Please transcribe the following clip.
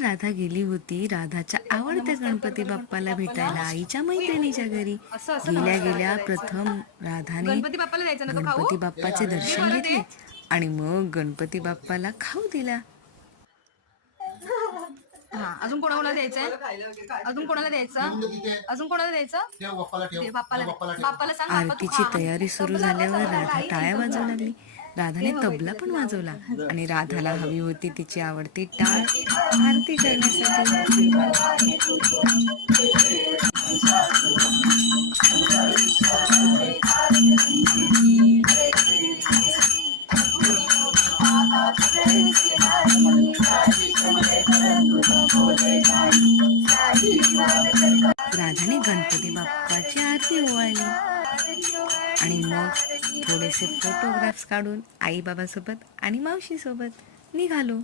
राधा गेली होती राधाच्या आवडत्या गणपती बाप्पाला भेटायला आईच्या मैत्रिणीच्या घरी. गेल्या गेल्या प्रथम राधाने गणपती बाप्पाचे दर्शन घेतले आणि मग गणपती बाप्पाला खाऊ दिला. अजून कोणाला द्यायचंय? अजून कोणाला द्यायचं? अजून कोणाला द्यायचं? बाप्पाला सांग. आरतीची तयारी सुरू झाल्यावर राधा टाळ्या वाजवू लागली. राधाने तबला पण वाजवला आणि राधाला हवी होती तिची आवडती टाळ आरती करण्यासाठी. राधाने गणपती बाप्पाची आरती ओवाळली आणि मग थोडेसे फोटोग्राफ्स काढून आई बाबासोबत आणि मावशीसोबत निघालो.